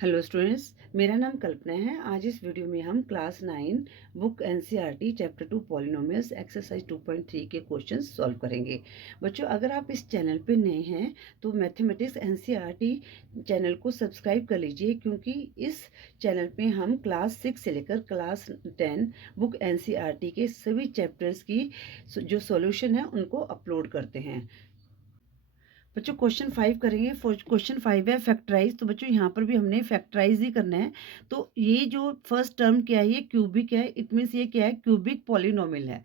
Hello students, मेरा नाम कल्पना है। आज इस वीडियो में हम class 9 book NCERT chapter 2 polynomials exercise 2.3 के क्वेश्चंस सॉल्व करेंगे। बच्चों, अगर आप इस चैनल पे नए हैं तो मैथमेटिक्स एनसीईआरटी चैनल को सब्सक्राइब कर लीजिए, क्योंकि इस चैनल पे हम क्लास 6 से लेकर क्लास 10 बुक एनसीईआरटी के सभी चैप्टर्स की जो सॉल्यूशन है उनको अपलोड करते हैं। बच्चों, क्वेश्चन 5 करेंगे। क्वेश्चन 5 है फैक्टराइज। तो बच्चों यहाँ पर भी हमने फैक्टराइज ही करना है। तो ये जो फर्स्ट टर्म क्या है, ये क्यूबिक है। इट मीन्स ये क्या है, क्यूबिक पॉलिनोमियल है।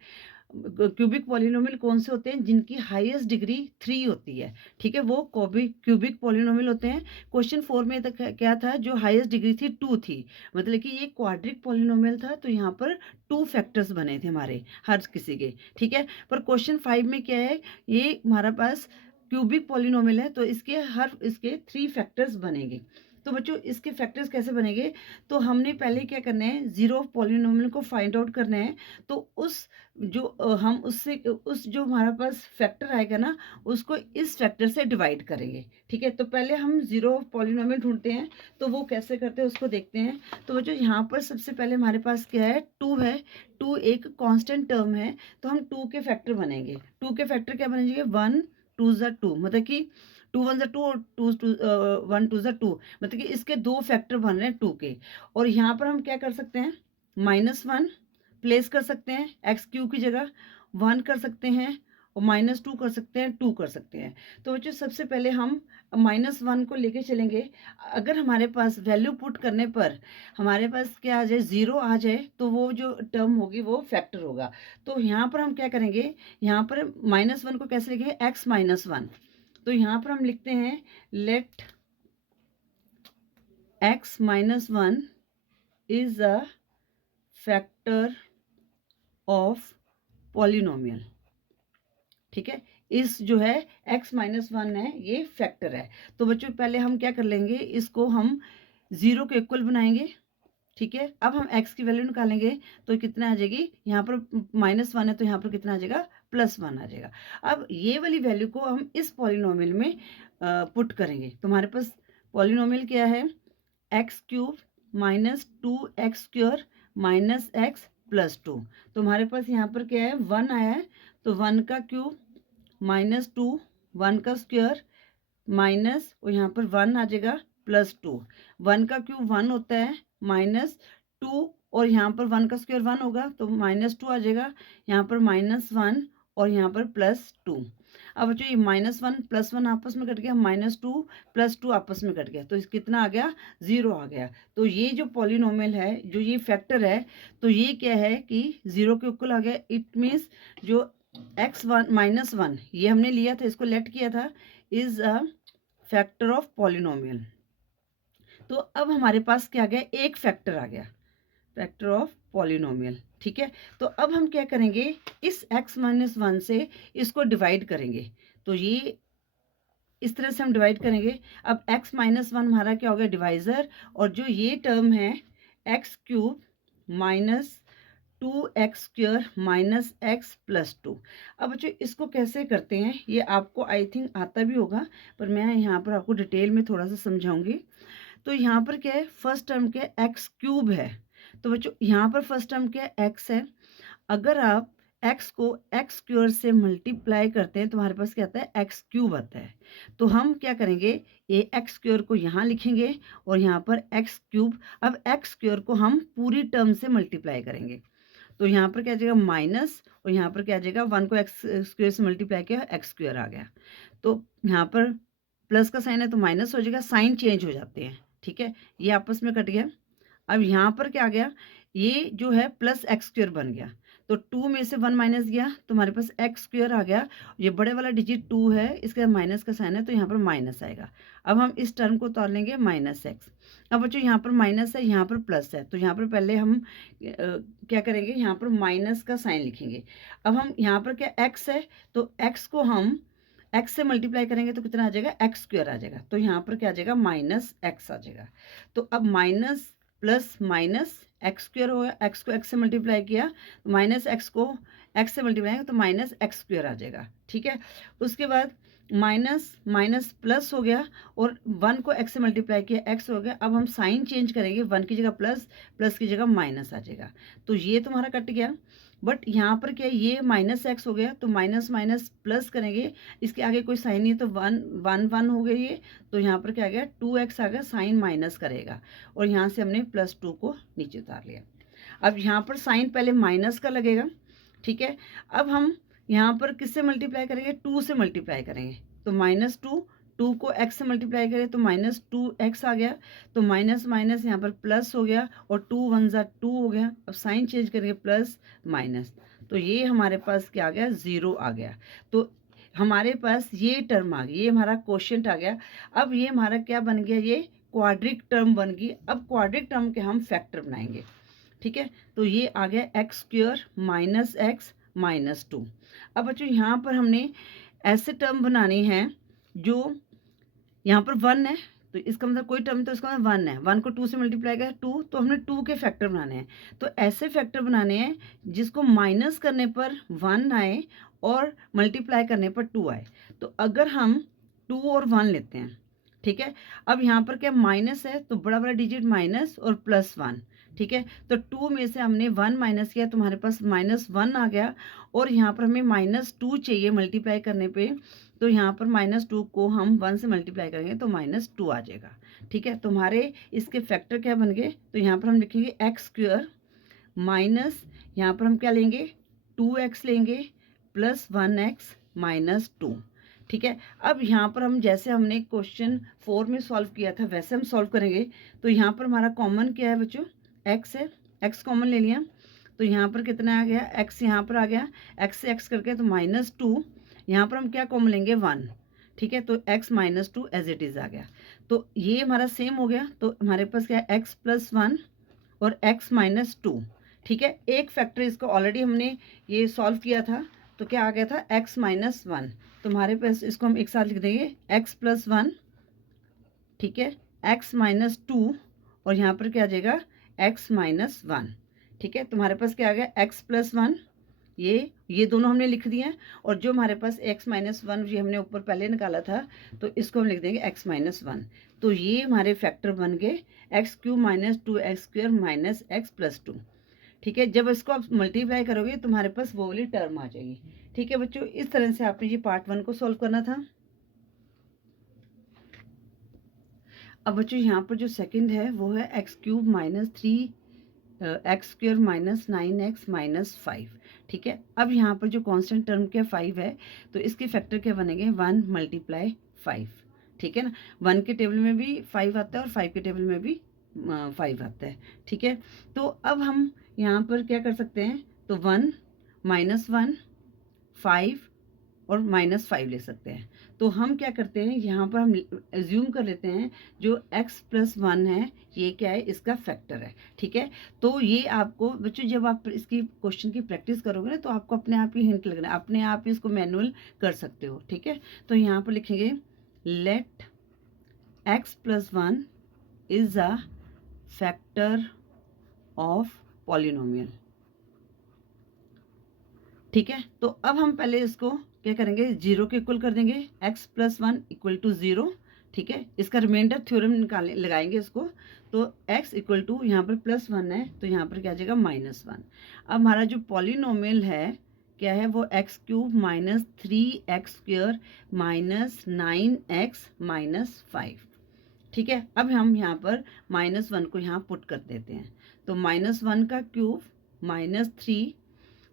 क्यूबिक पॉलिनोमियल कौन से होते हैं? जिनकी हाईएस्ट डिग्री 3 होती है। ठीक है, वो क्यूबिक पॉलिनोमियल होते हैं। क्वेश्चन 4 में तक क्या था? जो हाईएस्ट डिग्री थी 2 थी, मतलब कि ये क्वाड्रिक पॉलिनोमियल था। तो यहाँ पर 2 फैक्टर्स बने थे हमारे हर किसी के। ठीक है, पर क्वेश्चन 5 में क्या है, ये हमारा पास क्यूबिक पॉलिनोमियल है, तो इसके 3 फैक्टर्स बनेंगे। तो बच्चों, इसके फैक्टर्स कैसे बनेंगे? तो हमने पहले क्या करना है, जीरो ऑफ पॉलिनोमियल को फाइंड आउट करना है। तो हम उससे उस जो हमारा पास फैक्टर आएगा ना, उसको इस फैक्टर से डिवाइड करेंगे। ठीक है, तो पहले हम जीरो ऑफ पॉलिनोमियल ढूंढते हैं। तो वो कैसे करते हैं उसको देखते हैं। तो बच्चों, यहाँ पर सबसे पहले हमारे पास क्या है, 2 है। 2 एक कांस्टेंट टर्म है, तो हम 2 के फैक्टर बनेंगे। 2 के फैक्टर क्या बनेंगे? 1 2 ज़ा 2, मतलब कि 2 1 ज़ा 2 और 1 2 ज़ा 2, मतलब कि इसके 2 फैक्टर बन रहे हैं 2 के। और यहाँ पर हम क्या कर सकते हैं, -1 प्लेस कर सकते हैं, एक्स क्यू की जगह 1 कर सकते हैं, और -2 कर सकते हैं, 2 कर सकते हैं। तो बच्चों, सबसे पहले हम -1 को लेके चलेंगे। अगर हमारे पास वैल्यू पुट करने पर हमारे पास क्या आ जाए, 0 आ जाए, तो वो जो टर्म होगी वो फैक्टर होगा। तो यहाँ पर हम क्या करेंगे, यहाँ पर -1 को कैसे लिखेंगे, x-1। तो यहाँ पर हम लिखते हैं let x-1 is a factor of polynomial. ठीक है, इस जो है x-1 है, ये फैक्टर है। तो बच्चों, पहले हम क्या कर लेंगे, इसको हम 0 के इक्वल बनाएंगे। ठीक है, अब हम x की वैल्यू निकालेंगे। तो कितना आ जाएगी, यहाँ पर -1 है, तो यहाँ पर कितना आ जाएगा, +1 आ जाएगा। अब ये वाली वैल्यू को हम इस पॉलिनोमियल में पुट करेंगे। तो हमारे पास पॉलिनोमियल क्या है, x³ -2x² -x +2। तो हमारे पास यहाँ पर क्या है, 1 आया है। तो 1 का क्यूब -2, 1 का स्क्वायर माइनस, और यहाँ पर 1 आ जाएगा +2। 1 का क्यूब 1 होता है, -2, और यहाँ पर 1 का स्क्वायर 1 होगा, तो -2 आ जाएगा। यहाँ पर -1 और यहाँ पर +2। अब बच्चों, ये -1 +1 आपस में कट गया, -2 +2 आपस में कट गया, तो इस कितना आ गया, 0 आ गया। तो ये जो पॉलिनोमियल है, जो ये फैक्टर है, तो ये क्या है कि 0 के इक्वल आ गया। इट मीन्स जो x1 ये हमने लिया था, इसको लेट किया था, is a factor of polynomial. तो अब हमारे पास क्या आ गया, एक फैक्टर आ गया, फैक्टर ऑफ पॉलिनोमियल। ठीक है, तो अब हम क्या करेंगे, इस x-1 से इसको डिवाइड करेंगे। तो ये इस तरह से हम डिवाइड करेंगे। अब x-1 हमारा क्या हो गया, डिवाइजर, और जो ये टर्म है x³ -2x² -x +2। अब बच्चों, इसको कैसे करते हैं, ये आपको आई थिंक आता भी होगा, पर मैं यहाँ पर आपको डिटेल में थोड़ा सा समझाऊंगी। तो यहाँ पर क्या है, फर्स्ट टर्म क्या है, x³ है। तो बच्चों, यहाँ पर फर्स्ट टर्म क्या है, x है। अगर आप x को x² से मल्टीप्लाई करते हैं तो हमारे पास क्या आता है, x³ आता है। तो हम क्या करेंगे, ये x² को यहाँ लिखेंगे, और यहाँ पर x³। अब x² को हम पूरी टर्म से मल्टीप्लाई करेंगे। तो यहाँ पर क्या आ जाएगा, माइनस, और यहाँ पर क्या आ जाएगा, 1 को x² से मल्टीप्लाई किया, x² आ गया। तो यहाँ पर प्लस का साइन है, तो माइनस हो जाएगा, साइन चेंज हो जाते हैं। ठीक है, ये आपस में कट गया। अब यहाँ पर क्या आ गया, ये जो है +x² बन गया। तो 2 में से 1 माइनस गया, तो हमारे पास x² आ गया। ये बड़े वाला डिजिट 2 है, इसके माइनस का साइन है, तो यहाँ पर माइनस आएगा। अब हम इस टर्म को उतार लेंगे, -x। अब बच्चों, यहाँ पर माइनस है, यहाँ पर प्लस है, तो यहाँ पर पहले हम क्या करेंगे, यहाँ पर माइनस का साइन लिखेंगे। अब हम यहाँ पर क्या, x है, तो x को हम x से मल्टीप्लाई करेंगे, तो कितना आ जाएगा, x² आ जाएगा। तो यहाँ पर क्या आ जाएगा, -x आ जाएगा। तो अब माइनस प्लस माइनस x² हो गया, x को x से मल्टीप्लाई किया, -x को x से मल्टीप्लाई किया, तो -x² आ जाएगा। ठीक है, उसके बाद माइनस माइनस प्लस हो गया और 1 को x से मल्टीप्लाई किया, x हो गया। अब हम साइन चेंज करेंगे, 1 की जगह प्लस, प्लस की जगह माइनस आ जाएगा। तो ये तुम्हारा कट गया। बट यहाँ पर क्या है, ये माइनस एक्स हो गया, तो माइनस माइनस प्लस करेंगे, इसके आगे कोई साइन नहीं है, तो 1 हो गया ये। तो यहाँ पर क्या आ गया, 2x आ गया, साइन माइनस करेगा और यहाँ से हमने +2 को नीचे उतार लिया। अब यहाँ पर साइन पहले माइनस का लगेगा, ठीक है। अब हम यहाँ पर किससे मल्टीप्लाई करेंगे, 2 से मल्टीप्लाई करेंगे। तो -2 को x से मल्टीप्लाई करें तो -2x आ गया। तो माइनस माइनस यहाँ पर प्लस हो गया और 2 1 जा 2 हो गया। अब साइन चेंज करेंगे, प्लस माइनस, तो ये हमारे पास क्या आ गया, 0 आ गया। तो हमारे पास ये टर्म आ गई, ये हमारा क्वोशिएंट आ गया। अब ये हमारा क्या बन गया, ये क्वाड्रिक टर्म बन गई। अब क्वाड्रिक टर्म के हम फैक्टर बनाएंगे, ठीक है। तो ये आ गया x² - x -2। अब बच्चों यहाँ पर हमने ऐसे टर्म बनाने हैं जो यहाँ पर 1 है, तो इसका मतलब कोई टर्म, तो इसका मतलब 1 है। 1 को 2 से मल्टीप्लाई किया 2, तो हमने 2 के फैक्टर बनाने हैं। तो ऐसे फैक्टर बनाने हैं जिसको माइनस करने पर 1 आए और मल्टीप्लाई करने पर 2 आए। तो अगर हम 2 और 1 लेते हैं, ठीक है। अब यहाँ पर क्या माइनस है, तो बड़ा बड़ा डिजिट माइनस और +1, ठीक है। तो 2 में से हमने 1 माइनस किया, तो हमारे पास -1 आ गया। और यहाँ पर हमें -2 चाहिए मल्टीप्लाई करने पे, तो यहाँ पर -2 को हम 1 से मल्टीप्लाई करेंगे तो -2 आ जाएगा, ठीक है। तुम्हारे इसके फैक्टर क्या बन गए, तो यहाँ पर हम लिखेंगे x² माइनस, यहाँ पर हम क्या लेंगे, 2x लेंगे प्लस 1x -2, ठीक है। अब यहाँ पर हम जैसे हमने क्वेश्चन 4 में सॉल्व किया था वैसे हम सॉल्व करेंगे। तो यहाँ पर हमारा कॉमन क्या है बच्चों, x है, x कॉमन ले लिया। तो यहाँ पर कितना आ गया, x यहाँ पर आ गया, x से x करके तो -2, यहाँ पर हम क्या कॉमन लेंगे, 1, ठीक है। तो x -2 एज इट इज़ आ गया। तो ये हमारा सेम हो गया। तो हमारे पास क्या है, x + 1 और x -2, ठीक है। एक फैक्टर इसको ऑलरेडी हमने ये सॉल्व किया था, तो क्या आ गया था, x -1। तो हमारे पास इसको हम एक साथ लिख देंगे, x + 1, ठीक है, x -2 और यहाँ पर क्या आ जाएगा, x -1, ठीक है। तुम्हारे पास क्या आ गया, x + 1, ये दोनों हमने लिख दिए हैं। और जो हमारे पास x -1 ये हमने ऊपर पहले निकाला था, तो इसको हम लिख देंगे x -1। तो ये हमारे फैक्टर बन गए x³ - 2x² - x + 2, ठीक है। जब इसको आप मल्टीप्लाई करोगे तो हमारे पास वो वाली टर्म आ जाएगी, ठीक है बच्चों। इस तरह से आपने ये पार्ट 1 को सॉल्व करना था। अब बच्चों यहाँ पर जो सेकंड है वो है x³ - 3 x² - 9x - 5, ठीक है। अब यहाँ पर जो कांस्टेंट टर्म क्या 5 है, तो इसके फैक्टर क्या बनेंगे, 1 × 5, ठीक है ना। 1 के टेबल में भी 5 आता है और 5 के टेबल में भी 5 आता है, ठीक है। तो अब हम यहाँ पर क्या कर सकते हैं, तो 1 -1 5 और -5 ले सकते हैं। तो हम क्या करते हैं, यहाँ पर हम एज्यूम कर लेते हैं जो x + 1 है ये क्या है, इसका फैक्टर है, ठीक है। तो ये आपको बच्चों जब आप इसकी क्वेश्चन की प्रैक्टिस करोगे ना, तो आपको अपने आप ही हिंट लगना है, अपने आप ही इसको मैनुअल कर सकते हो, ठीक है। तो यहाँ पर लिखेंगे let x + 1 is a factor of polynomial, ठीक है। तो अब हम पहले इसको क्या करेंगे, 0 के इक्वल कर देंगे, x + 1 = 0, ठीक है। इसका रिमाइंडर थ्योरम लगाएंगे इसको। तो x = यहाँ पर +1 है, तो यहाँ पर क्या आ जाएगा, -1। अब हमारा जो पॉलिनोमियल है क्या है, वो x³ - 3x² - 9x - 5, ठीक है। अब हम यहाँ पर -1 को यहाँ पुट कर देते हैं। तो -1 का क्यूब -3,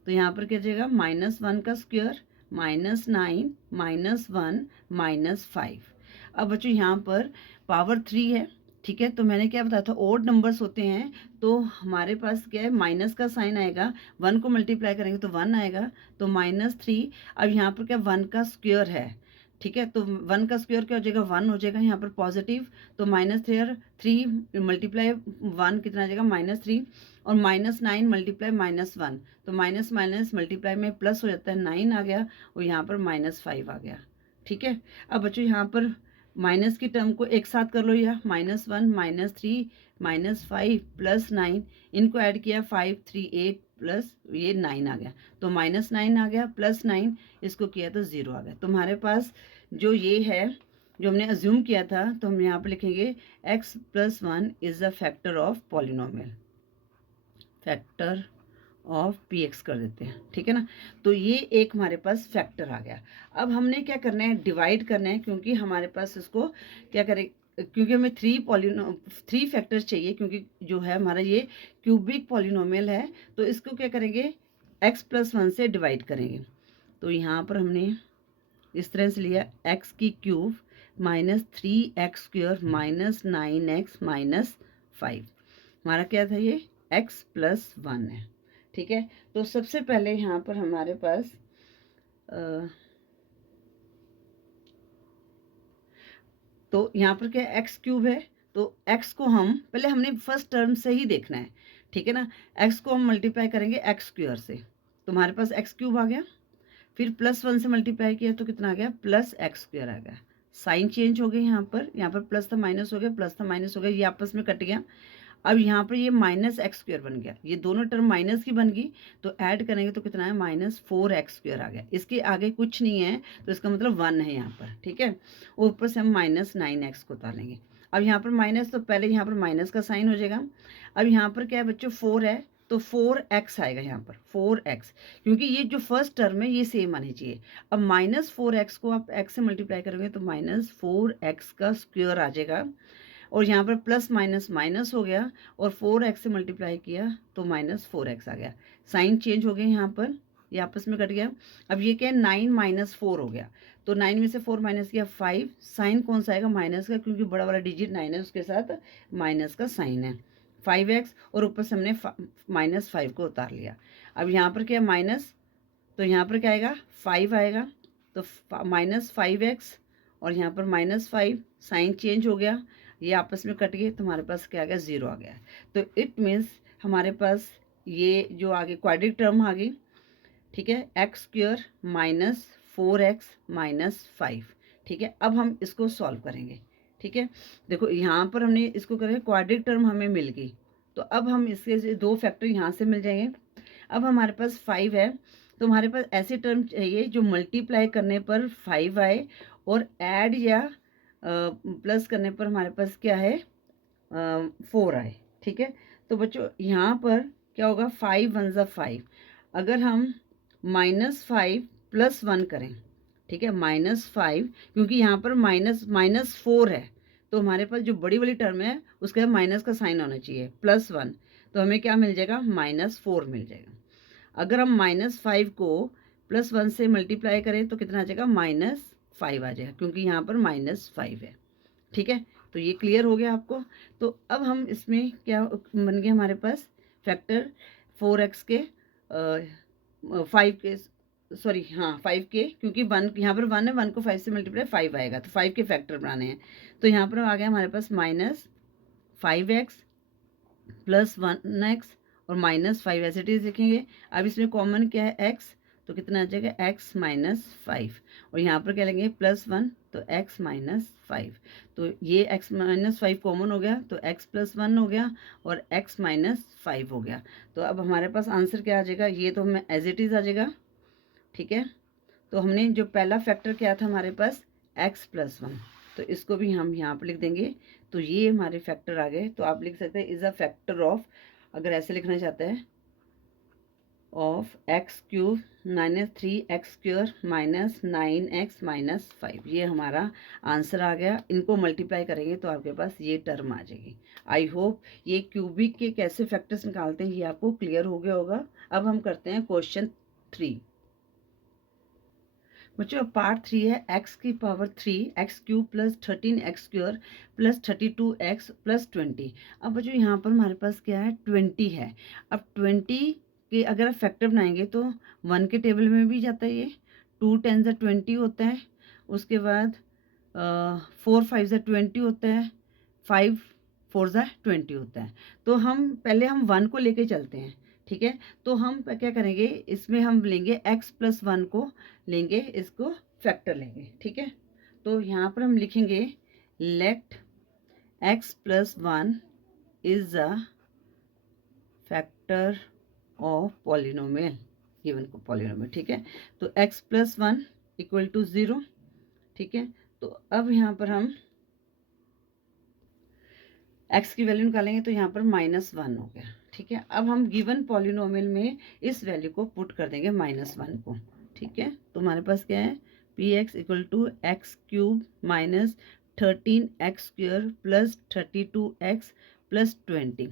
तो यहाँ पर क्या जाएगा, -1 का स्क्वायर -9 -1 -5। अब बच्चों यहाँ पर पावर 3 है, ठीक है। तो मैंने क्या बताया था, ओड नंबर्स होते हैं तो हमारे पास क्या है, माइनस का साइन आएगा, 1 को मल्टीप्लाई करेंगे तो 1 आएगा, तो -3। अब यहाँ पर क्या 1 का स्क्वायर है, ठीक है। तो 1 का स्क्वायर क्या हो जाएगा, 1 हो जाएगा यहाँ पर पॉजिटिव। तो -3 × 1 कितना आ जाएगा, -3 और -9 × -1, तो माइनस माइनस मल्टीप्लाई में प्लस हो जाता है, 9 आ गया और यहाँ पर -5 आ गया, ठीक है। अब बच्चों यहाँ पर माइनस की टर्म को एक साथ कर लो, या -1 -3 -5 +9, इनको ऐड किया 5 3 8 प्लस ये 9 आ गया, तो -9 आ गया, +9 इसको किया तो 0 आ गया। तुम्हारे पास जो ये है जो हमने अज्यूम किया था, तो हम यहाँ पर लिखेंगे x + 1 is a factor of polynomial, factor of px कर देते हैं, ठीक है ना। तो ये एक हमारे पास फैक्टर आ गया। अब हमने क्या करना है, डिवाइड करना है, क्योंकि हमारे पास इसको क्या करें, क्योंकि हमें थ्री फैक्टर चाहिए, क्योंकि जो है हमारा ये क्यूबिक पॉलिनोमियल है। तो इसको क्या करेंगे, x + 1 से डिवाइड करेंगे। तो यहाँ पर हमने इस तरह से लिया x की क्यूब -3x² -9x -5, हमारा क्या था, ये x + 1 है, ठीक है। तो सबसे पहले यहाँ पर हमारे पास तो यहाँ पर क्या x³ है, तो x को हम पहले हमने फर्स्ट टर्म से ही देखना है, ठीक है ना। x को हम मल्टीप्लाई करेंगे x² से, तो हमारे पास x³ आ गया। फिर +1 से मल्टीप्लाई किया तो कितना आ गया, +x² आ गया। साइन चेंज हो गए, यहाँ पर प्लस था माइनस हो गया, प्लस था माइनस हो गया, ये आपस में कट गया। अब यहाँ पर ये -x² बन गया, ये दोनों टर्म माइनस की बन गई, तो ऐड करेंगे तो कितना है, -4x² आ गया। इसके आगे कुछ नहीं है, तो इसका मतलब 1 है यहाँ पर, ठीक है। और ऊपर से हम -9x को उतारेंगे। अब यहाँ पर माइनस, तो पहले यहाँ पर माइनस का साइन हो जाएगा। अब यहाँ पर क्या है बच्चों, 4 है, तो 4x आएगा यहाँ पर, 4x, क्योंकि ये जो फर्स्ट टर्म है ये सेम आनी चाहिए। अब -4x को आप x से मल्टीप्लाई करोगे तो -4x का स्क्वायर आ जाएगा, और यहाँ पर प्लस माइनस माइनस हो गया, और 4x से मल्टीप्लाई किया तो -4x आ गया। साइन चेंज हो गए यहाँ पर, ये आपस में कट गया। अब ये क्या है, 9 - 4 हो गया, तो 9 में से 4 माइनस किया 5, साइन कौन सा आएगा, माइनस का, क्योंकि बड़ा वाला डिजिट 9 है, उसके साथ माइनस का साइन है, 5x, और ऊपर से हमने -5 को उतार लिया। अब यहाँ पर क्या माइनस, तो यहाँ पर क्या आएगा, 5 आएगा, तो -5x, और यहाँ पर -5, साइन चेंज हो गया, ये आपस में कट गए, तो हमारे पास क्या आ गया, 0 आ गया। तो इट मीन्स हमारे पास ये जो आगे क्वाड्रिक टर्म आ गई, ठीक है, x² -4x -5, ठीक है। अब हम इसको सॉल्व करेंगे, ठीक है। देखो यहाँ पर हमने इसको करें, क्वाड्रिक टर्म हमें मिल गई, तो अब हम इसके 2 फैक्टर यहाँ से मिल जाएंगे। अब हमारे पास 5 है, तो हमारे पास ऐसे टर्म चाहिए जो मल्टीप्लाई करने पर 5 आए, और ऐड या प्लस करने पर हमारे पास क्या है, 4 आए, ठीक है। तो बच्चों यहाँ पर क्या होगा, 5 × 1 = 5, अगर हम -5 + 1 करें, ठीक है, -5, क्योंकि यहाँ पर -4 है, तो हमारे पास जो बड़ी वाली टर्म है उसका माइनस का साइन होना चाहिए, +1, तो हमें क्या मिल जाएगा, -4 मिल जाएगा। अगर हम -5 को +1 से मल्टीप्लाई करें तो कितना आ जाएगा, -5 आ जाएगा, क्योंकि यहाँ पर -5 है, ठीक है। तो ये क्लियर हो गया आपको। तो अब हम इसमें क्या बन गया हमारे पास, फैक्टर 4x के 5 के, सॉरी हाँ 5 के, क्योंकि 1 यहाँ पर 1 है, 1 को 5 से मल्टीप्लाई 5 आएगा, तो 5 के फैक्टर बनाने हैं। तो यहाँ पर आ गया हमारे पास -5x + 1x और -5 एज इट इज लिखेंगे। अब इसमें कॉमन क्या है, x, तो कितना आ जाएगा, x - 5, और यहाँ पर क्या लेंगे, +1, तो x - 5, तो ये x - 5 कॉमन हो गया, तो x + 1 हो गया, और x - 5 हो गया। तो अब हमारे पास आंसर क्या आ जाएगा, ये तो हमें एज इट इज़ आ जाएगा, ठीक है। तो हमने जो पहला फैक्टर क्या था हमारे पास, x + 1, तो इसको भी हम यहाँ पर लिख देंगे। तो ये हमारे फैक्टर आ गए। तो आप लिख सकते हैं इज़ अ फैक्टर ऑफ, अगर ऐसे लिखना चाहते हैं, ऑफ x³ -3x² -9x -5, ये हमारा आंसर आ गया। इनको मल्टीप्लाई करेंगे तो आपके पास ये टर्म आ जाएगी। आई होप ये क्यूबिक के कैसे फैक्टर्स निकालते हैं ये आपको क्लियर हो गया होगा। अब हम करते हैं क्वेश्चन 3। बच्चों पार्ट 3 है, x³ + 13x² + 32x + 20। अब बच्चों यहाँ पर हमारे पास क्या है, 20 है। अब 20 के अगर आप फैक्टर बनाएंगे तो 1 के टेबल में भी जाता है, ये 2 × 10 = 20 होता है, उसके बाद 4 × 5 = 20 होता है, 5 × 4 = 20 होता है। तो पहले हम 1 को लेके चलते हैं, ठीक है। तो हम क्या करेंगे, इसमें हम लेंगे x + 1 को लेंगे, इसको फैक्टर लेंगे, ठीक है। तो यहाँ पर हम लिखेंगे let x + 1 is a factor of polynomial, given को पॉलिनोमियल, ठीक है। तो x + 1 = 0, ठीक है। तो अब यहाँ पर हम x की वैल्यू निकालेंगे तो यहाँ पर -1 हो गया। ठीक है, अब हम गिवन पॉलिनोमियल में इस वैल्यू को पुट कर देंगे -1 को। ठीक है, तो हमारे पास क्या है, px equal to x³ minus 13x² plus 32x plus 20।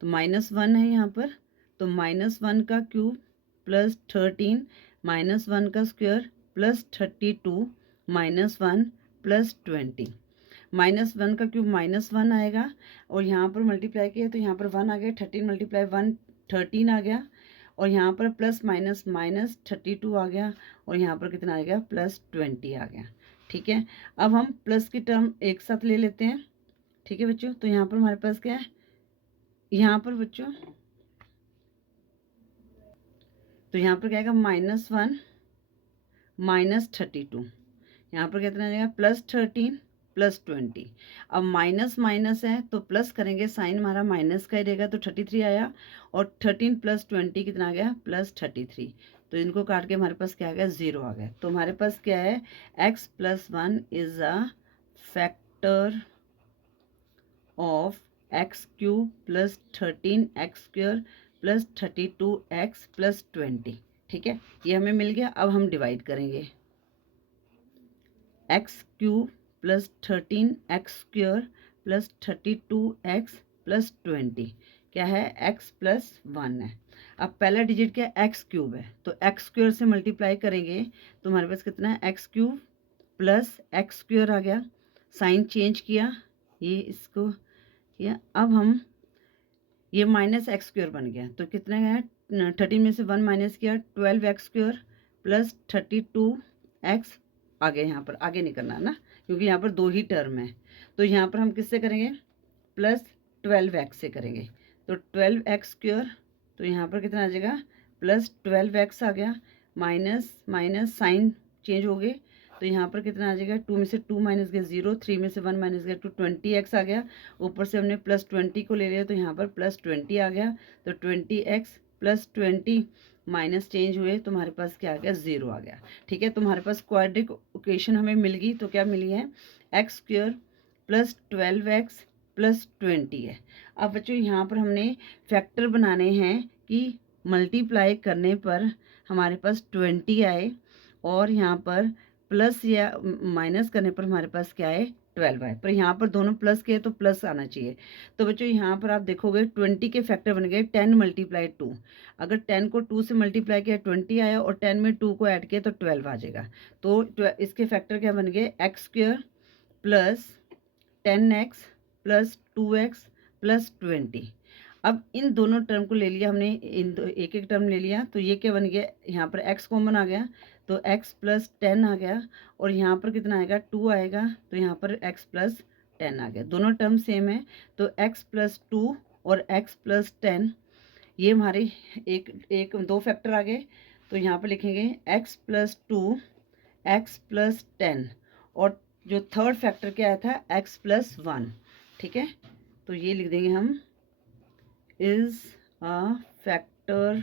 तो -1 है यहाँ पर, तो -1 का क्यूब प्लस 13 -1 का स्क्वायर प्लस 32 -1 प्लस 20। -1 का क्यूब -1 आएगा और यहाँ पर मल्टीप्लाई किया तो यहाँ पर 1 आ गया, 13 मल्टीप्लाई 1 13 आ गया, और यहाँ पर प्लस माइनस माइनस 32 आ गया, और यहाँ पर कितना आ गया, प्लस 20 आ गया। ठीक है, अब हम प्लस की टर्म एक साथ ले लेते हैं। ठीक है बच्चों, तो यहाँ पर हमारे पास क्या है, यहाँ पर बच्चों, तो यहाँ पर क्या आएगा, -1 माइनस 32, यहाँ पर कितना आ जाएगा, प्लस 13 प्लस 20। अब माइनस माइनस है तो प्लस करेंगे, साइन हमारा माइनस का ही रहेगा, तो 33 आया, और 13 प्लस 20 कितना आ गया, प्लस 33। तो इनको काट के हमारे पास क्या आ गया, 0 आ गया। तो हमारे पास क्या है, x + 1 is a factor of x³ plus 13x² plus 32x plus 20। ठीक है, ये हमें मिल गया। अब हम डिवाइड करेंगे, x³ plus 13x² plus 32x plus 20 क्या है, x + 1 है। अब पहला डिजिट क्या है, x³ है, तो x² से मल्टीप्लाई करेंगे तो हमारे पास कितना है, x³ प्लस x² आ गया, साइन चेंज किया, ये इसको किया। अब हम ये -x² बन गया, तो कितना है, 13 में से 1 माइनस किया, 12x² प्लस 32x आगे, यहाँ पर आगे नहीं करना ना, क्योंकि यहाँ पर 2 ही टर्म है। तो यहाँ पर हम किससे करेंगे, प्लस 12x से करेंगे, तो 12x², तो यहाँ पर कितना आ जाएगा, प्लस 12x आ गया, माइनस माइनस साइन चेंज हो गए, तो यहाँ पर कितना आ जाएगा, 2 में से 2 माइनस गया 0, 3 में से 1 माइनस गया 2, 20x आ गया, ऊपर से हमने प्लस 20 को ले लिया, तो यहाँ पर प्लस 20 आ गया, तो 20x प्लस 20 माइनस चेंज हुए, तो हमारे पास क्या आ गया, 0 आ गया। ठीक है, तो हमारे पास क्वाड्रिक इक्वेशन हमें मिल गई, तो क्या मिली है, x² प्लस 12x प्लस 20 है। अब बच्चों यहाँ पर हमने फैक्टर बनाने हैं कि मल्टीप्लाई करने पर हमारे पास 20 आए, और यहाँ पर प्लस या माइनस करने पर हमारे पास क्या है, 12 आए, पर यहाँ पर दोनों प्लस के तो प्लस आना चाहिए। तो बच्चों यहाँ पर आप देखोगे 20 के फैक्टर बन गए 10 × 2। अगर 10 को 2 से मल्टीप्लाई किया 20 आया, और 10 में 2 को ऐड किया तो 12 आ जाएगा। तो इसके फैक्टर क्या बन गए, x² plus 10x plus 2x plus 20। अब इन दोनों टर्म को ले लिया हमने, एक एक टर्म ले लिया, तो ये क्या बन गया, यहाँ पर x कॉमन आ गया, तो x + 10 आ गया, और यहाँ पर कितना आएगा, 2 आएगा, तो यहाँ पर x + 10 आ गया। दोनों टर्म सेम है, तो x + 2 और x + 10, ये हमारे एक दो फैक्टर आ गए। तो यहाँ पर लिखेंगे x + 2 x + 10, और जो थर्ड फैक्टर क्या आया था, x + 1। ठीक है, तो ये लिख देंगे हम, इज अ फैक्टर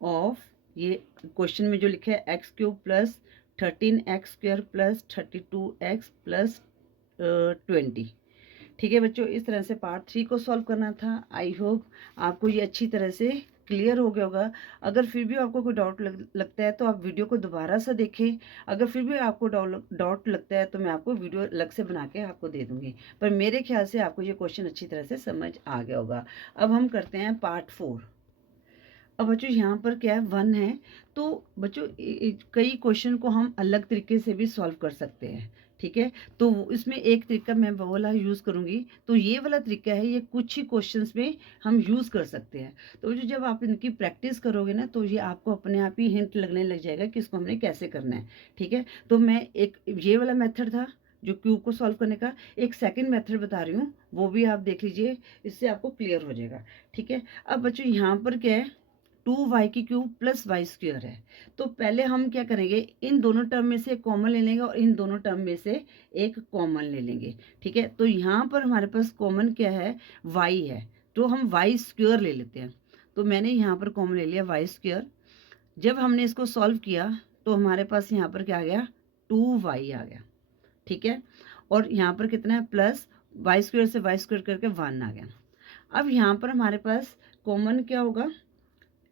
ऑफ, ये क्वेश्चन में जो लिखा है x³ plus 13x² plus 32x plus 20। ठीक है बच्चों, इस तरह से पार्ट 3 को सॉल्व करना था। आई होप आपको ये अच्छी तरह से क्लियर हो गया होगा। अगर फिर भी आपको कोई डाउट लगता है तो आप वीडियो को दोबारा से देखें। अगर फिर भी आपको डाउट लगता है तो मैं आपको वीडियो अलग से बना के आपको दे दूँगी, पर मेरे ख्याल से आपको ये क्वेश्चन अच्छी तरह से समझ आ गया होगा। अब हम करते हैं पार्ट 4। अब बच्चों यहाँ पर क्या है, 1 है, तो बच्चों कई क्वेश्चन को हम अलग तरीके से भी सॉल्व कर सकते हैं। ठीक है, तो इसमें एक तरीका मैं वो वाला यूज़ करूँगी, तो ये वाला तरीका है, ये कुछ ही क्वेश्चंस में हम यूज़ कर सकते हैं। तो जो जब आप इनकी प्रैक्टिस करोगे ना, तो ये आपको अपने आप ही हिंट लगने लग जाएगा कि इसको हमने कैसे करना है। ठीक है, तो मैं एक ये वाला मेथड था जो क्यूब को सॉल्व करने का, एक सेकंड मेथड बता रही हूँ, वो भी आप देख लीजिए, इससे आपको क्लियर हो जाएगा। ठीक है, अब बच्चों यहाँ पर क्या है, 2y³ प्लस y² है, तो पहले हम क्या करेंगे, इन दोनों टर्म में से एक कॉमन ले लेंगे और इन दोनों टर्म में से एक कॉमन ले लेंगे। ठीक है, तो यहाँ पर हमारे पास कॉमन क्या है, y है, तो हम y² ले लेते हैं। तो मैंने यहाँ पर कॉमन ले लिया y²। जब हमने इसको सॉल्व किया तो हमारे पास यहाँ पर क्या आ गया, 2y आ गया। ठीक है। और यहाँ पर कितना है प्लस वाई स्क्वायर से वाई स्क्वायर करके 1 आ गया। अब यहाँ पर हमारे पास कॉमन क्या होगा,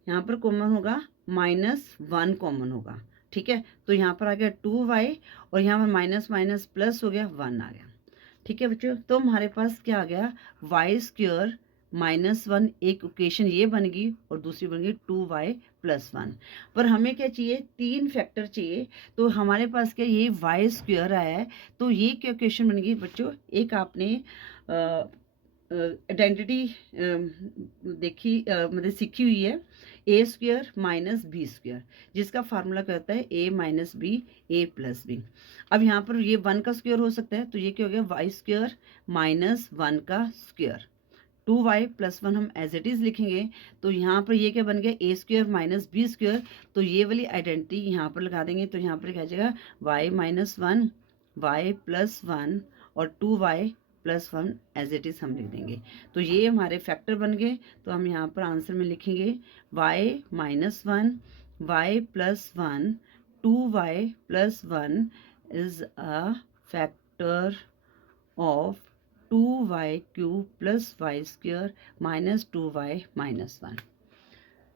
यहाँ पर कॉमन होगा -1 कॉमन होगा, ठीक है। तो यहाँ पर आ गया 2y और यहाँ पर माइनस माइनस प्लस हो गया 1 आ गया, ठीक है बच्चों। तो हमारे पास क्या आ गया वाई स्क्वायर -1, एक इक्वेशन ये बन गई और दूसरी बन गई 2y+1। पर हमें क्या चाहिए, 3 फैक्टर चाहिए। तो हमारे पास क्या ये वाई स्क्वायर आया है, तो ये क्या इक्वेशन बन गई बच्चों, एक आपने आइडेंटिटी देखी मतलब सीखी हुई है, a² - b², जिसका फार्मूला कहता है a - b a+b। अब यहाँ पर ये 1 का स्क्वायर हो सकता है, तो ये क्या हो गया y² - 1 का स्क्वायर, 2y+1 हम एज इट इज़ लिखेंगे। तो यहाँ पर ये क्या बन गया a² - b², तो ये वाली आइडेंटिटी यहाँ पर लगा देंगे। तो यहाँ पर क्या आ जाएगा y - 1 y+1 और 2y+1 एज इट इज़ हम लिख देंगे। तो ये हमारे फैक्टर बन गए। तो हम यहाँ पर आंसर में लिखेंगे y - 1 y+1 2y+1 is a factor of 2y³ + y² - 2y - 1।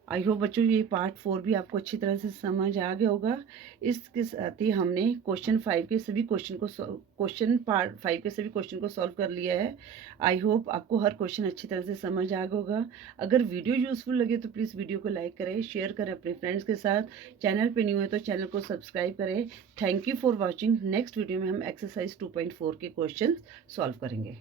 I hope बच्चों ये पार्ट 4 भी आपको अच्छी तरह से समझ आ गया होगा। इसके साथ ही हमने क्वेश्चन पार्ट 5 के सभी क्वेश्चन को सॉल्व कर लिया है। आई होप आपको हर क्वेश्चन अच्छी तरह से समझ आ गया होगा। अगर वीडियो यूजफुल लगे तो प्लीज़ वीडियो को लाइक करें, शेयर करें अपने फ्रेंड्स के साथ। चैनल पे न्यू है तो चैनल को सब्सक्राइब करें। Thank you for watching. Next video में हम एक्सरसाइज 2.4 के क्वेश्चन सॉल्व करेंगे।